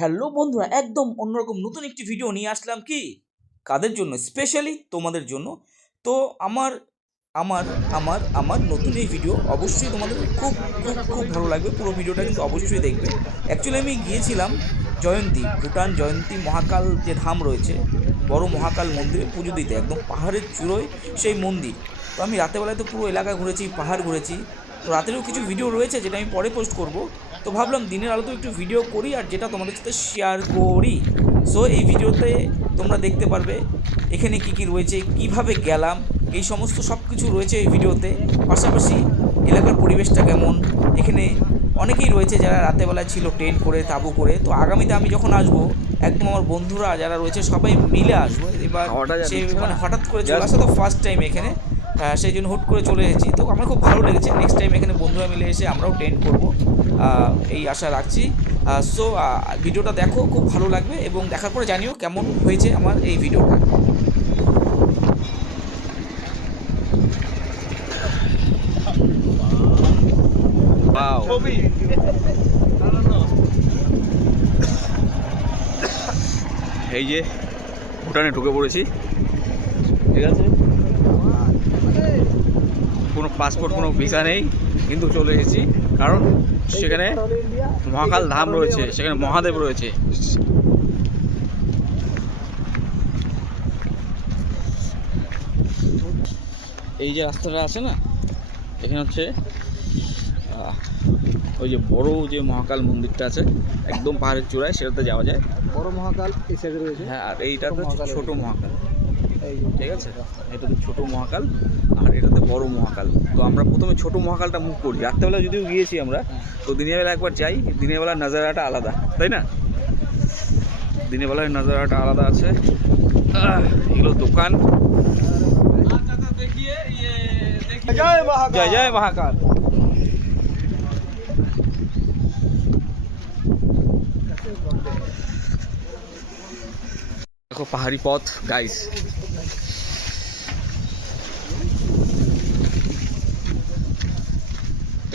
Hello বন্ধুরা, একদম অন্যরকম নতুন একটি ভিডিও নিয়ে আসলাম। কি কাদের জন্য? স্পেশালি তোমাদের জন্য। তো আমার আমার আমার আমার নতুন এই ভিডিও অবশ্যই তোমাদের খুব খুব খুব ভালো লাগবে। পুরো ভিডিওটা কিন্তু অবশ্যই দেখবে। অ্যাকচুয়ালি আমি গিয়েছিলাম জয়ন্তী, ভুটান জয়ন্তী মহাকাল যে ধাম রয়েছে, বড় মহাকাল মন্দিরে পুজো দিতে, একদম পাহাড়ের চূড়োয় সেই মন্দির। তো আমি রাতেরবেলায় তো পুরো এলাকা ঘুরেছি, পাহাড় ঘুরেছি। তো রাতেরও কিছু ভিডিও রয়েছে যেটা আমি পরে পোস্ট করব। তো ভাবলাম দিনের আলোতেও একটু ভিডিও করি আর যেটা তোমাদের সাথে শেয়ার করি। সো এই ভিডিওতে তোমরা দেখতে পারবে এখানে কি কি রয়েছে, কিভাবে গেলাম, এই সমস্ত সব কিছু রয়েছে এই ভিডিওতে। পাশাপাশি এলাকার পরিবেশটা কেমন, এখানে অনেকেই রয়েছে যারা রাতেরবেলায় ছিল টেন্ট করে, তাঁবু করে। তো আগামীতে আমি যখন আসবো, একদম আমার বন্ধুরা যারা রয়েছে সবাই মিলে আসবো। এবার সে মানে হঠাৎ করে চলে আসা, তো ফার্স্ট টাইম এখানে, সেই জন্য হুট করে চলে এসেছি। তো আমার খুব ভালো লেগেছে। নেক্সট টাইম এখানে বন্ধুরা মিলে এসে আমরাও টেন্ট করবো, এই আশা রাখছি। সো ভিডিওটা দেখো, খুব ভালো লাগবে এবং দেখার পরে জানিও কেমন হয়েছে আমার এই ভিডিওটা। এই যে ভুটানে ঢুকে পড়েছি, ঠিক আছে। কোনো পাসপোর্ট, কোনো ভিসা নেই, কিন্তু চলে এসেছি কারণ সেখানে মহাকাল ধাম রয়েছে, সেখানে মহাদেব রয়েছে। এই যে রাস্তাটা আছে না, এখানে হচ্ছে ওই যে বড় যে মহাকাল মন্দিরটা আছে একদম পাহাড়ের চূড়ায়, সেটাতে যাওয়া যায়। বড় মহাকাল এই সাইডে রয়েছে। হ্যাঁ, আর এইটাতে ছোট মহাকাল, এই ঠিক আছে। এটাতে ছোট মহাকাল আর এটাতে বড় মহাকাল। তো আমরা প্রথমে ছোট মহাকালটা মুভ করি। রাত্রেবেলা যদিও গিয়েছি আমরা, তো দিনের বেলা একবার যাই। দিনের বেলার নাজারাটা আলাদা, তাই না? দিনের বেলার নাজারাটা আলাদা আছে। এগুলো দোকান। জয় জয় মহাকাল। দেখো পাহাড়ি পথ গাইস।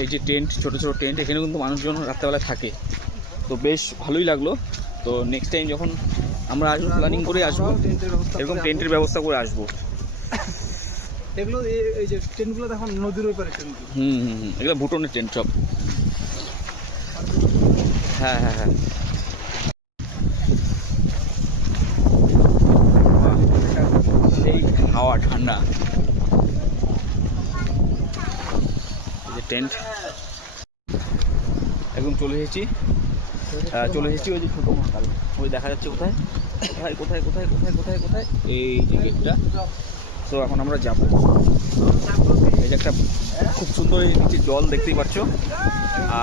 এই যে টেন্ট, ছোট ছোট টেন্ট, এখানে কিন্তু মানুষজন রাত্রেবেলা থাকে। তো বেশ ভালোই লাগলো। তো নেক্সট টাইম যখন আমরা আসবো, প্ল্যানিং করে আসবো, এরকম টেন্টের ব্যবস্থা করে আসবো। এগুলো এই যে ট্রেনগুলো দেখুন, নদীর ওই পারে ট্রেন। এগুলো ভুটানের টেন্ট সব। হ্যাঁ হ্যাঁ হ্যাঁ, সেই হাওয়া ঠান্ডা। এই যে টেন্ট, একদম চলে এসেছি ওই যে ছোটো মহাকাল। ওই দেখা যাচ্ছে কোথায় কোথায় কোথায় কোথায় কোথায় কোথায় কোথায় এই যে গেটটা। তো এখন আমরা যাবো। এই যে একটা খুব সুন্দর নিচে জল দেখতেই পাচ্ছ,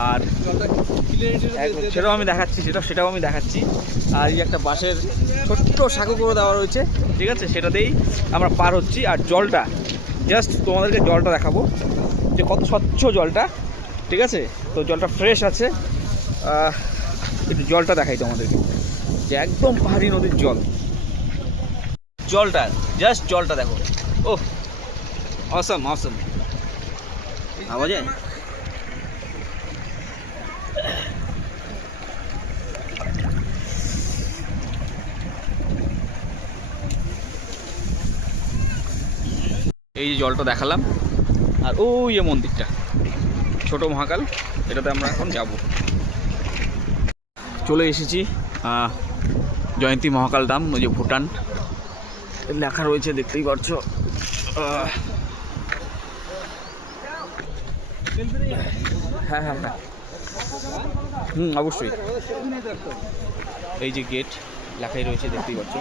আর সেটাও আমি দেখাচ্ছি, সেটাও আমি দেখাচ্ছি। আর এই একটা বাঁশের ছোট্ট সাঁকো করে দেওয়া রয়েছে, ঠিক আছে, সেটাতেই আমরা পার হচ্ছি। আর জলটা জাস্ট তোমাদেরকে জলটা দেখাবো যে কত স্বচ্ছ জলটা, ঠিক আছে। তো জলটা ফ্রেশ আছে। একটু জলটা দেখাই তোমাদেরকে, যে একদম পাহাড়ি নদীর জল। জলটা জাস্ট জলটা দেখো, ও অসম অসম। আওয়াজ হয়। এই যে জলটা দেখালাম, আর ওই যে মন্দিরটা ছোট মহাকাল, এটাতে আমরা এখন যাব। চলে এসেছি জয়ন্তী মহাকাল ধাম, ওই যে ভুটান লেখা রয়েছে, দেখতেই পাচ্ছ। হ্যাঁ হ্যাঁ হ্যাঁ, অবশ্যই। এই যে গেট লেখাই রয়েছে, দেখতেই পাচ্ছ।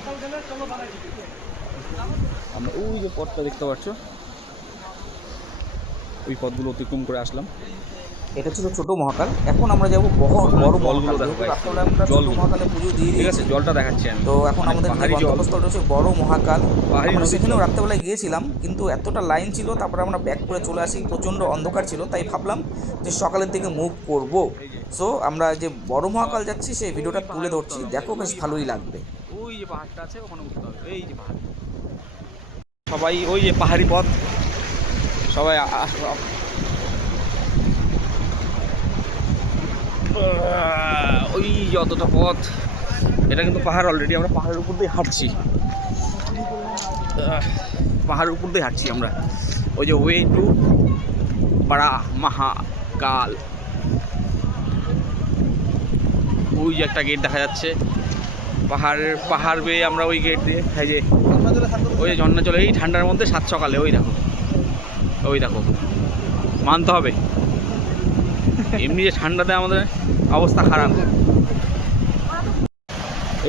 আমরা ওই যে পথটা দেখতে পাচ্ছ, ওই পথগুলো অতিক্রম করে আসলাম। এটা ছিল ছোট মহাকাল। এখন আমরা যাবো বড় জলগুলো মহাকাল। দেখো, রাত্রে আমরা ছোট মহাকালে পুজো দিয়ে ঠিক আছে, দিয়েছি। জলটা দেখাচ্ছি আমি। তো এখন আমাদের পাহাড়ি জল, গন্তব্যস্থল হচ্ছে বড় মহাকাল। পাহাড়ি আমরা নদীর সেখানেও জল। রাত্রেবেলায় গিয়েছিলাম, কিন্তু এতটা লাইন ছিল, তারপরে আমরা ব্যাক করে চলে আসি। প্রচণ্ড অন্ধকার ছিল, তাই ভাবলাম যে সকালের দিকে মুভ করব। সো আমরা যে বড় মহাকাল যাচ্ছি সেই ভিডিওটা তুলে ধরছি, দেখো বেশ ভালোই লাগবে। ওই যে পাহাড়টা আছে, ওখানে উঠতে হবে। এই যে পাহাড়, সবাই ওই যে পাহাড়ি পথ, সবাই ওই যতটা পথ, এটা কিন্তু পাহাড়, অলরেডি আমরা পাহাড়ের উপর দিয়ে হাঁটছি, পাহাড়ের উপর দিয়ে হাঁটছি আমরা। ওই যে ওয়ে টু বড়া মহাকাল, ওই যে একটা গেট দেখা যাচ্ছে পাহাড় বেয়ে আমরা ওই গেট দিয়ে, এই যে ওই যে ঝর্ণা চলে এই ঠান্ডার মধ্যে, 7 সকালে ওই দেখো মানতে হবে। এমনি যে ঠান্ডাতে আমাদের অবস্থা খারাপ,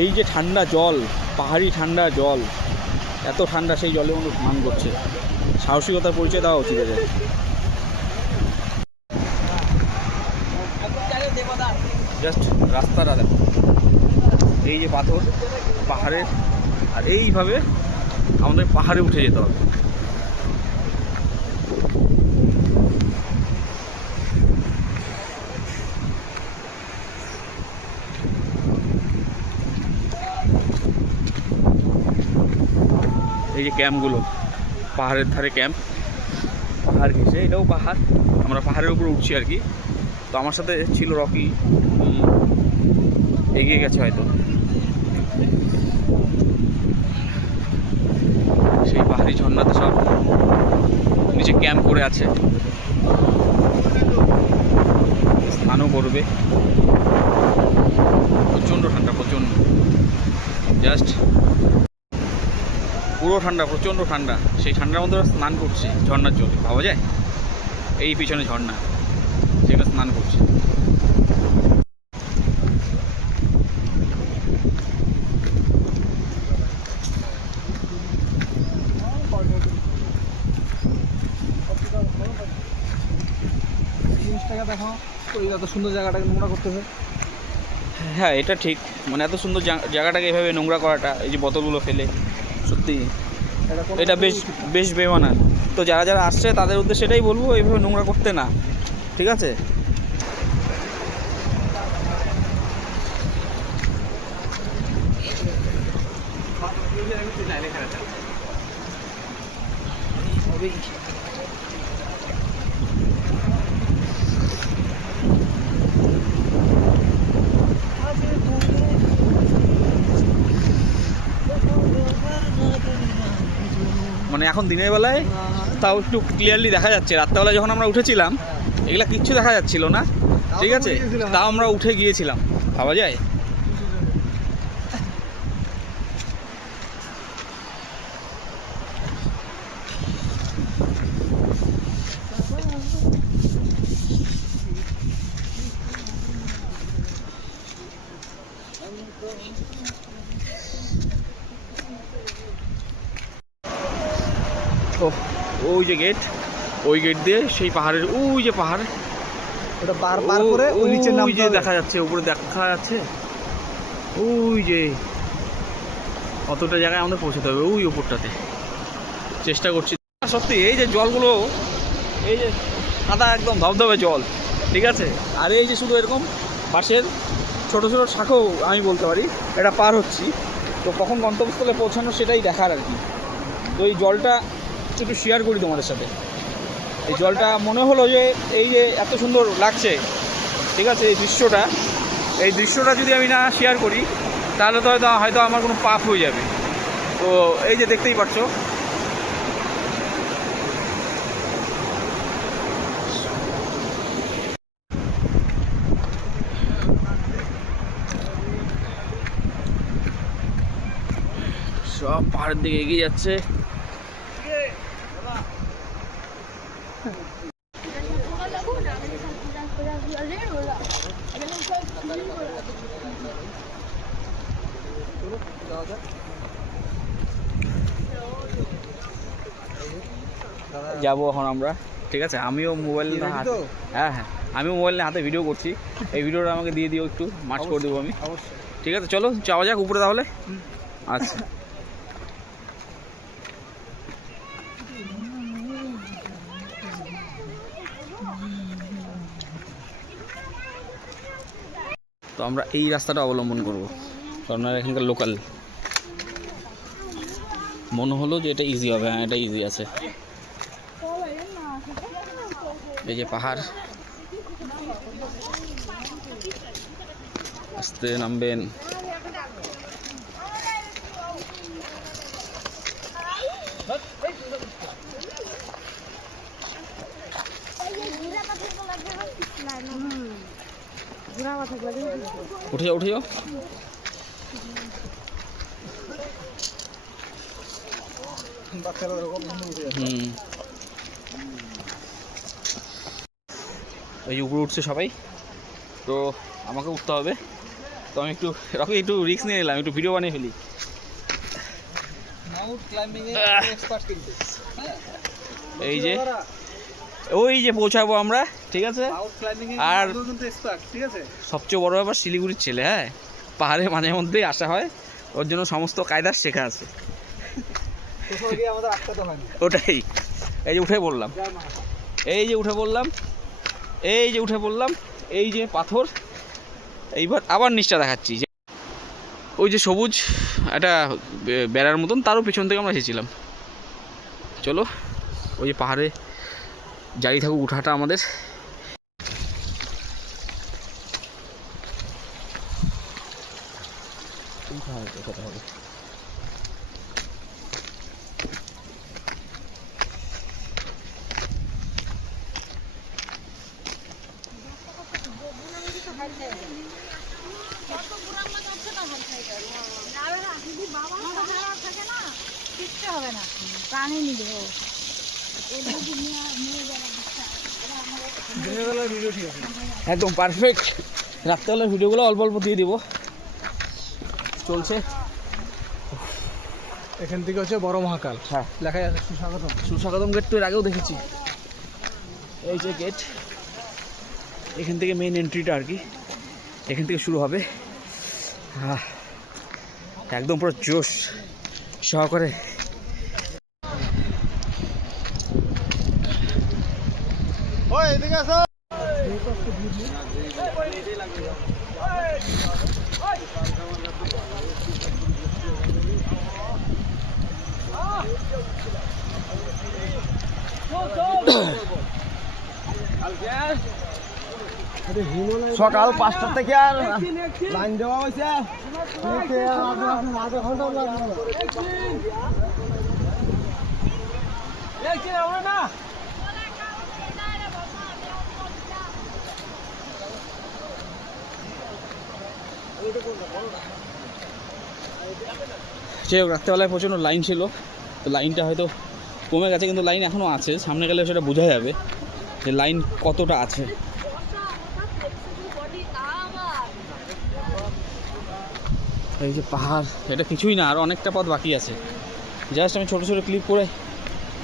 এই যে ঠান্ডা জল, পাহাড়ি ঠান্ডা জল, এত ঠান্ডা, সেই জলে মানুষ স্নান করছে। সাহসিকতার পরিচয় দেওয়া উচিত এদের। জাস্ট রাস্তাটা দেখো, এই যে পাথর পাহাড়ের, আর এইভাবে আমাদের পাহাড়ে উঠে যেতে হবে। এই যে ক্যাম্পগুলো, পাহাড়ের ধারে ক্যাম্প, পাহাড় ঘেঁষে, এটাও পাহাড়, আমরা পাহাড়ের উপরে উঠছি আর কি। তো আমার সাথে ছিল রকি, এগিয়ে গেছে হয়তো, সেই পাহাড়ি ঝর্ণাতে সব নিচে ক্যাম্প করে আছে, স্নানও করবে। প্রচণ্ড ঠান্ডা, প্রচণ্ড, জাস্ট পুরো ঠান্ডা, প্রচণ্ড ঠান্ডা। সেই ঠান্ডার মধ্যে ওরা স্নান করছে ঝর্ণার জল, পাওয়া যায় এই পিছনে ঝর্ণা, সেটা স্নান করছে। জিনিসটাকে দেখো, ওই এত সুন্দর জায়গাটাকে নোংরা করতেছে। হ্যাঁ, এটা ঠিক, মানে এত সুন্দর জায়গাটাকে এভাবে নোংরা করাটা, এই যে বোতলগুলো ফেলে, সত্যি এটা বেশ বেমানান। তো যারা আসছে তাদের উদ্দেশ্যে সেটাই বলবো, এইভাবে নোংরা করতে না, ঠিক আছে? মানে এখন দিনের বেলায় তাও একটু ক্লিয়ারলি দেখা যাচ্ছে, রাত্রেবেলায় যখন আমরা উঠেছিলাম এগুলা কিচ্ছু দেখা যাচ্ছিল না, ঠিক আছে? তাও আমরা উঠে গিয়েছিলাম, ভাবা যায়? ওই যে গেট, ওই গেট দিয়ে সেই পাহাড়ের, ওই যে পাহাড়, ওটা পার করে ওই নিচে নামতে ওই যে হবে। দেখা যাচ্ছে, উপরে দেখা যাচ্ছে, ওই যে অতটা জায়গায় আমাদের পৌঁছতে হবে, ওই উপরটাতে চেষ্টা করছি। সত্যি এই যে জলগুলো, এই যে সাদা একদম ধবধবে জল, ঠিক আছে? আর এই যে শুধু এরকম পাশের ছোট ছোট শাখাও আমি বলতে পারি, এটা পার হচ্ছি, তো কখন গন্তব্যস্থলে পৌঁছানো সেটাই দেখার আর কি। তো এই জলটা একটু শেয়ার করি তোমাদের সাথে। এই জলটা মনে হলো যে এই যে এত সুন্দর লাগছে, ঠিক আছে? এই দৃশ্যটা যদি আমি না শেয়ার করি তাহলে তো হয়তো আমার কোনো পাপ হয়ে যাবে। তো এই যে দেখতেই পাচ্ছ, সব পাহাড়ের দিকে এগিয়ে যাচ্ছে। যাবো এখন আমরা, ঠিক আছে? আমিও মোবাইল হাতে, হ্যাঁ, আমিও মোবাইল হাতে ভিডিও করছি, এই ভিডিওটা আমাকে দিয়ে দিও, একটু মার্চ করে দেবো আমি, ঠিক আছে? চলো যাওয়া যাক উপরে তাহলে। আচ্ছা, তো আমরা এই রাস্তাটা অবলম্বন করব, কারণ এখানকার লোকাল মনে হলো যে এটা ইজি হবে। হ্যাঁ, এটা ইজি আছে। এই যে পাহাড়, আস্তে নামবেন। উঠে যাও উঠে যাও। বাচ্চারা ওরকম উঠে যাচ্ছে। এই যে উপরে উঠছে সবাই, তো আমাকে উঠতে হবে। তো আমি একটু রিস্ক নিয়ে নিলাম, একটু ভিডিও বানিয়ে ফেলি। মাউন্ট ক্লাইম্বিং এ এক্সপার্ট কিন্তু। এই যে ওই যে পৌঁছাবো আমরা, ঠিক আছে। মাউন্ট ক্লাইম্বিং এ আর কিন্তু এক্সপার্ট, ঠিক আছে। সবচেয়ে বড় ব্যাপার শিলিগুড়ির ছেলে, হ্যাঁ, পাহাড়ে মাঝে মধ্যেই আসা হয়, ওর জন্য সমস্ত কায়দা শেখা আছে। কোথাও গিয়ে আমাদের আটকাতে হয় না। ওটাই। এই যে উঠে পড়লাম, এই যে উঠে পড়লাম, এই যে উঠে পড়লাম, এই যে পাথর। এইবার আবার নিচটা দেখাচ্ছি, যে ওই যে সবুজ একটা বেড়ার মতন, তারও পেছন থেকে আমরা এসেছিলাম। চলো, ওই যে পাহাড়ে জারি থাকুক উঠাটা আমাদের। হবে না প্রাণী নিবে ও দিনের বেলার ভিডিও ঠিক আছে। একদম পারফেক্ট। রাত্রেবেলার ভিডিওগুলো অল্প অল্প দিয়ে দিব, চলছে। এখান থেকে হচ্ছে বড় মহাকাল, হ্যাঁ, লেখা আছে সুস্বাগতম। সুস্বাগতম গেট তো এর আগেও দেখেছি। এই যে গেট, এখান থেকে মেইন এন্ট্রিটা আর কি, এখান থেকে শুরু হবে। একদম পুরো জোশ সহকারে। ওই এদিকে আসো। সকাল 5টা থেকে আর লাইন দেওয়া হয়েছে, আধা ঘন্টা লাগবে। সে রাত্রেবেলায় প্রচণ্ড লাইন ছিল, তো লাইনটা হয়তো কমে গেছে, কিন্তু লাইন এখনও আছে। সামনে গেলে সেটা বোঝা যাবে যে লাইন কতটা আছে। এই যে পাহাড়, এটা কিছুই না, আর অনেকটা পথ বাকি আছে। জাস্ট আমি ছোটো ছোটো ক্লিপ করে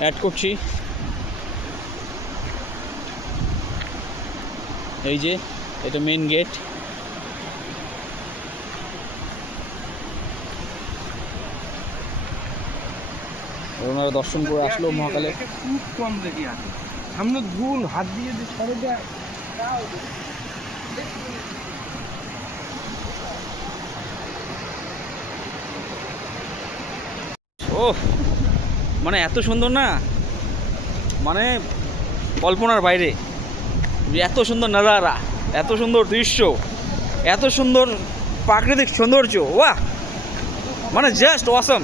অ্যাড করছি। এই যে এটা মেন গেট, ওনারা দর্শন করে আসলো মহাকালে। খুব কম দেখি আছে সামনে ধুল, হাত দিয়ে যে সরে দেয়। ও মানে এত সুন্দর না, মানে কল্পনার বাইরে। এত সুন্দর নাজারা, এত সুন্দর দৃশ্য, এত সুন্দর প্রাকৃতিক সৌন্দর্য, বাহ, মানে জাস্ট অসাম।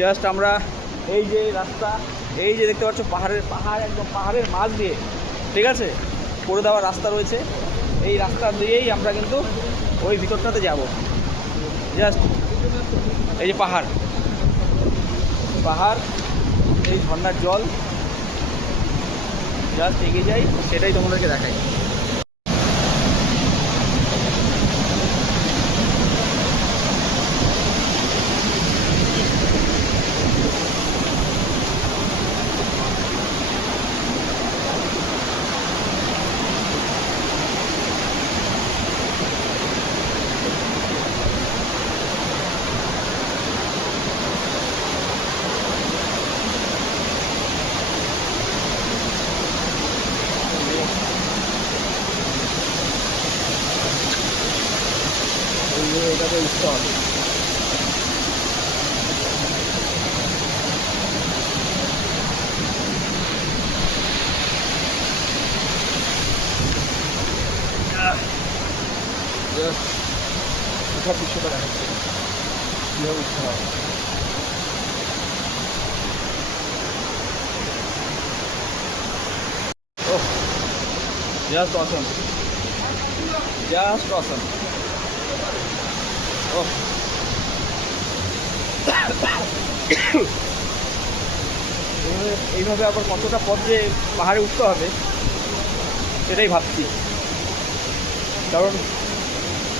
জাস্ট আমরা এই যে রাস্তা, এই যে দেখতে পাচ্ছ পাহাড় একদম পাহাড়ের মাঝ দিয়ে, ঠিক আছে, করে দেওয়া রাস্তা রয়েছে। এই রাস্তা দিয়েই আমরা কিন্তু ওই ভিতরটাতে যাব। জাস্ট এই যে পাহাড়, এই ঝর্ণার জল, জাস্ট এগিয়ে যাই, সেটাই তোমাদেরকে দেখাই। এটাতে উঠতে হবে। জাস্ট উঠার দৃশ্যটা দেখাচ্ছে কীভাবে উঠতে হয়। ওহ জাস্ট অসম, জাস্ট অসম। ওহ এইভাবে আবার কতটা পথ যে পাহাড়ে উঠতে হবে সেটাই ভাবছি, কারণ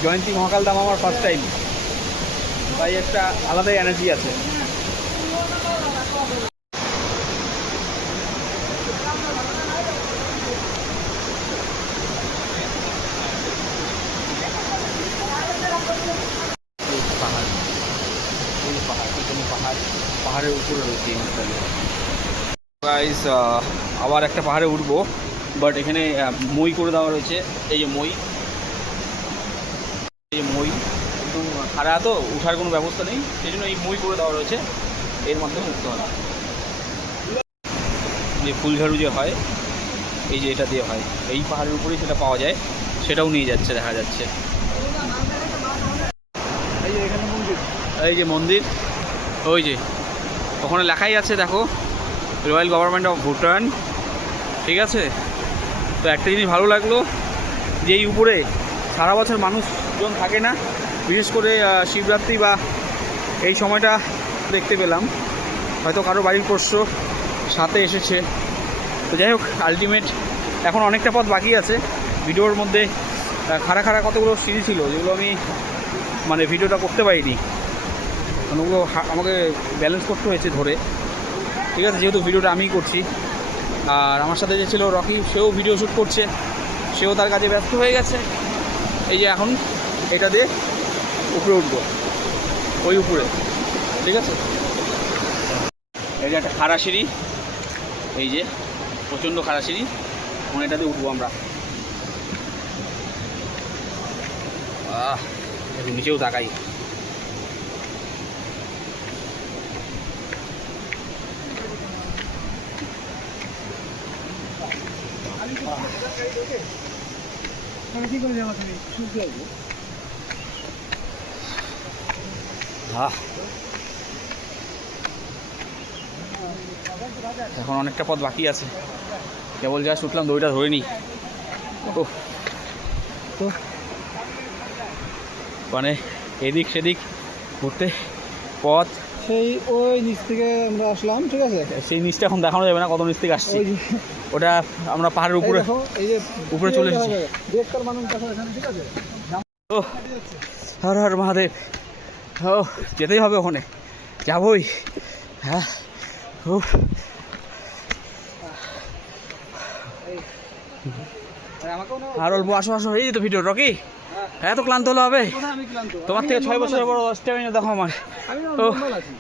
জয়ন্তী মহাকাল ধাম আমার ফার্স্ট টাইম, তাই একটা আলাদাই এনার্জি আছে। পাহাড়, এই পাহাড়, এখানে পাহাড়, পাহাড়ের উপরে রয়েছে গাইস। আবার একটা পাহাড়ে উঠবো, বাট এখানে মই করে দেওয়া রয়েছে। এই যে মই, এই যে মই একদম খাড়া, তো উঠার কোনো ব্যবস্থা নেই, সেই জন্য এই মই করে দেওয়া রয়েছে, এর মাধ্যমে উঠতে হয়। যে ফুলঝাড়ু যে হয়, এই যে এটা দিয়ে হয়, এই পাহাড়ের উপরেই সেটা পাওয়া যায়, সেটাও নিয়ে যাচ্ছে, দেখা যাচ্ছে। এই যে এখানে মন্দির, এই যে মন্দির, ওই যে ওখানে লেখাই আছে দেখো, রয়্যাল গভর্নমেন্ট অফ ভুটান, ঠিক আছে। তো একটা জিনিস ভালো লাগলো যে এই উপরে সারা বছর মানুষজন থাকে না, বিশেষ করে শিবরাত্রি বা এই সময়টা দেখতে পেলাম, হয়তো কারো বাড়ির পোষ্য সাথে এসেছে। তো যাই হোক, আলটিমেট এখন অনেকটা পথ বাকি আছে। ভিডিওর মধ্যে খাড়া খাড়া কতগুলো সিঁড়ি ছিল যেগুলো আমি মানে ভিডিওটা করতে পারিনি, মানে ওগুলো আমাকে ব্যালেন্স করতে হয়েছে ধরে, ঠিক আছে, যেহেতু ভিডিওটা আমিই করছি। আর আমার সাথে যে ছিল রকি, সেও ভিডিও শ্যুট করছে, সেও তার কাজে ব্যস্ত হয়ে গেছে। এই যে এখন এটা দিয়ে উপরে উঠবো, ওই উপরে, ঠিক আছে। এই যে একটা খাড়া সিঁড়ি, এই যে প্রচণ্ড খাড়া সিঁড়ি, এখন এটা দিয়ে উঠবো আমরা। একটু নিচেও তাকাই, কি করে যাবো তুমি? শুনতে আসবো। এখন অনেকটা পথ বাকি আছে, কেবল যা উঠলাম দড়িটা ধরে নিই। ও তো মানে এদিক সেদিক ঘুরতে পথ, সেই ওই নিচ থেকে আমরা আসলাম, ঠিক আছে। সেই নিচটা এখন দেখানো যাবে না কত নিচ থেকে আসছি, ওই যে ওটা আমরা পাহাড়ের উপরে, দেখো, এই যে উপরে চলে এসেছি। দেখতার মানুষ দেখো এখানে, ঠিক আছে। ও হর হর মহাদেব, ও যেতেই হবে ওখানে, যাবই। হ্যাঁ, ও আর অল্প, আসো আসো, এই তো ভিডিও রকি, এত ক্লান্ত হলে হবে? আমি ক্লান্ত, তোমার থেকে 6 বছরের বড় স্ট্যামিনা দেখো আমার। আমি ও নরমাল আছি।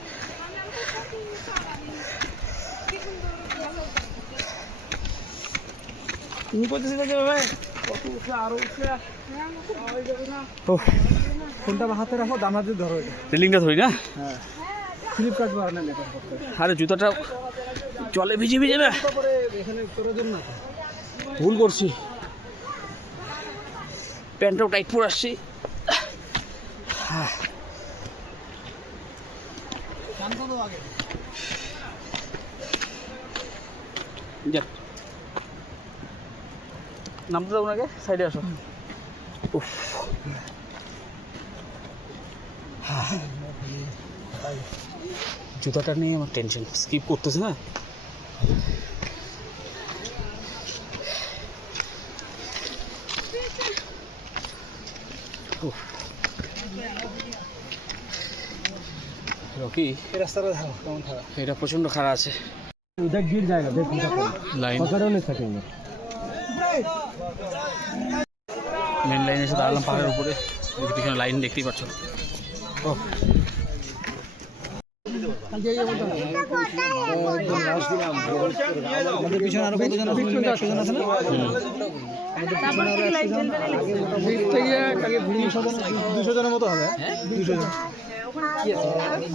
তুমি করতেছি দেখে ভাই, কত উঠে, আরো উঠে ও ফোনটা হাতে রাখো, দানা দিয়ে ধরো এটা। রেলিংটা ধরি না, হ্যাঁ, ফ্লিপকার্ট বানানো লেখা করতে। আরে জুতাটা জলে ভিজে ভিজে না, তারপরে এখানে তোর জন্য আছে। ভুল করছি, প্যান্টটাও টাইট পরে আসছি। শান্ত তো আগে। যাক, নামতে দেবো নাকি, সাইডে আসো। উফ, জুতাটা নিয়ে আমার টেনশন, স্কিপ করতেছে না। রকি, এই রাস্তাটা দেখো কেমন খারাপ। এটা প্রচণ্ড খারাপ আছে, उधर गिर जाएगा, देखो লাইন पकड़ नहीं सकेंगे। মেন লাইনে এসে দাঁড়ালাম পাহাড়ের উপরে, পিছনে লাইন দেখতেই পাচ্ছ। ও আমাদের পিছনে আরো কতজন আছে? 100 জন আছে না? আমাদের পিছনে আরো 100 জন, দিক থেকে আগে 200 জনের মতো হবে। 200 জন,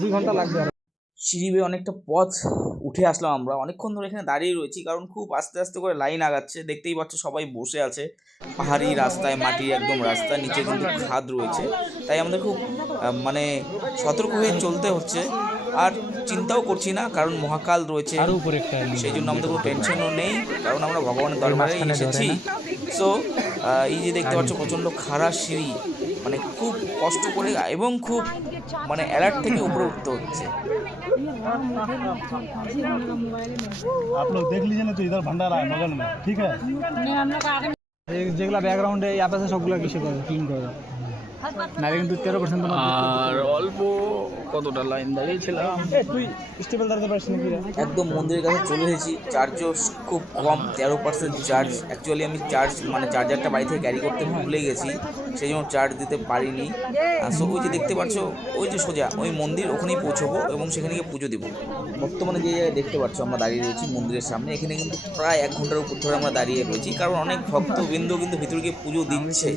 2 ঘন্টা লাগবে। সিঁড়ি বেয়ে অনেকটা পথ উঠে আসলাম আমরা। অনেকক্ষণ ধরে এখানে দাঁড়িয়ে রয়েছি কারণ খুব আস্তে আস্তে করে লাইন আগাচ্ছে। দেখতেই পাচ্ছ সবাই বসে আছে পাহাড়ি রাস্তায়, মাটির একদম রাস্তা, নিচে কিন্তু খাদ রয়েছে, তাই আমাদের খুব মানে সতর্ক হয়ে চলতে হচ্ছে। আর চিন্তাও করছি না কারণ মহাকাল রয়েছে, সেই জন্য আমাদের কোনো টেনশনও নেই কারণ আমরা ভগবানের দরবারে এসেছি। সো এই যে দেখতে পাচ্ছ প্রচণ্ড খাড়া সিঁড়ি, মানে খুব কষ্ট করে এবং খুব মানে অ্যালার্ট থেকে উপরে উঠতে হচ্ছে। आप लोग देख लीजिए ना, तो इधर भंडारा है बगल में, ठीक है। যেগুলা ব্যাকগ্রাউন্ডে অ্যাপ আছে সবগুলো কিছু করে ক্লিন করে দাও, নাহলে কিন্তু 13% আর অল্প কতটা লাইন দাঁড়িয়েছিলাম। তুই স্টেবল দাঁড়াতে পারছিস না কি রে? একদম মন্দিরের কাছে চলে এসেছি। চার্জও খুব কম, 13% চার্জ। অ্যাকচুয়ালি আমি মানে চার্জারটা বাড়ি থেকে ক্যারি করতে ভুলে গেছি, সেই জন্য চার্জ দিতে পারিনি। সো ওই যে দেখতে পাচ্ছ, ওই যে সোজা ওই মন্দির, ওখানেই পৌঁছবো এবং সেখানে গিয়ে পুজো দেবো। বর্তমানে যে জায়গায় দেখতে পাচ্ছ আমরা দাঁড়িয়ে রয়েছি মন্দিরের সামনে, এখানে কিন্তু প্রায় 1 ঘন্টার উপর ধরে আমরা দাঁড়িয়ে রয়েছি কারণ অনেক ভক্তবৃন্দ কিন্তু ভিতরে গিয়ে পুজো দিচ্ছে।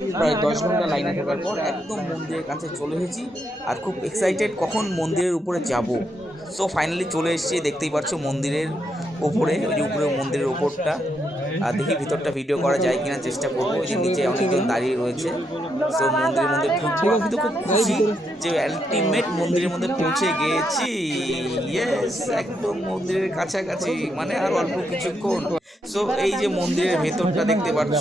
প্রায় 10 ঘন্টা লাইনে থাকার পর একদম মন্দিরের কাছে চলে এসেছি আর খুব এক্সাইটেড কখন মন্দিরের উপরে যাব। সো ফাইনালি চলে এসেছি, দেখতেই পাচ্ছ মন্দিরের ওপরে, ওই যে উপরে মন্দিরের ওপরটা। আর দেখি ভিতরটা ভিডিও করা যায় কিনা, চেষ্টা করবো। ওই যে নিচে অনেকজন দাঁড়িয়ে রয়েছে। সো মন্দিরের মধ্যে ঢুকবো, আমি তো খুব খুশি যে আলটিমেট মন্দিরের মধ্যে পৌঁছে গিয়েছি। ইয়েস, একদম মন্দিরের কাছাকাছি, মানে আর অল্প কিছুক্ষণ। সো এই যে মন্দিরের ভেতরটা দেখতে পাচ্ছ,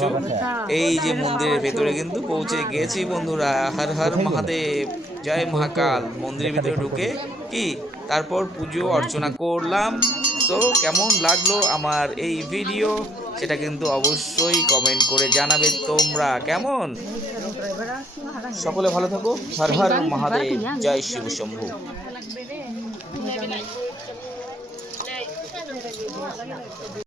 এই যে মন্দিরের ভেতরে কিন্তু পৌঁছে গেছি বন্ধুরা। হর হর মহাদেব, জয় মহাকাল। মন্দিরের ভিতরে ঢুকে কি তারপর পুজো অর্চনা করলাম। সো কেমন লাগলো আমার এই ভিডিও সেটা কিন্তু অবশ্যই কমেন্ট করে জানাবে তোমরা। কেমন, সকলে ভালো থাকো। হর হর মহাদেব, জয় শিব শম্ভু।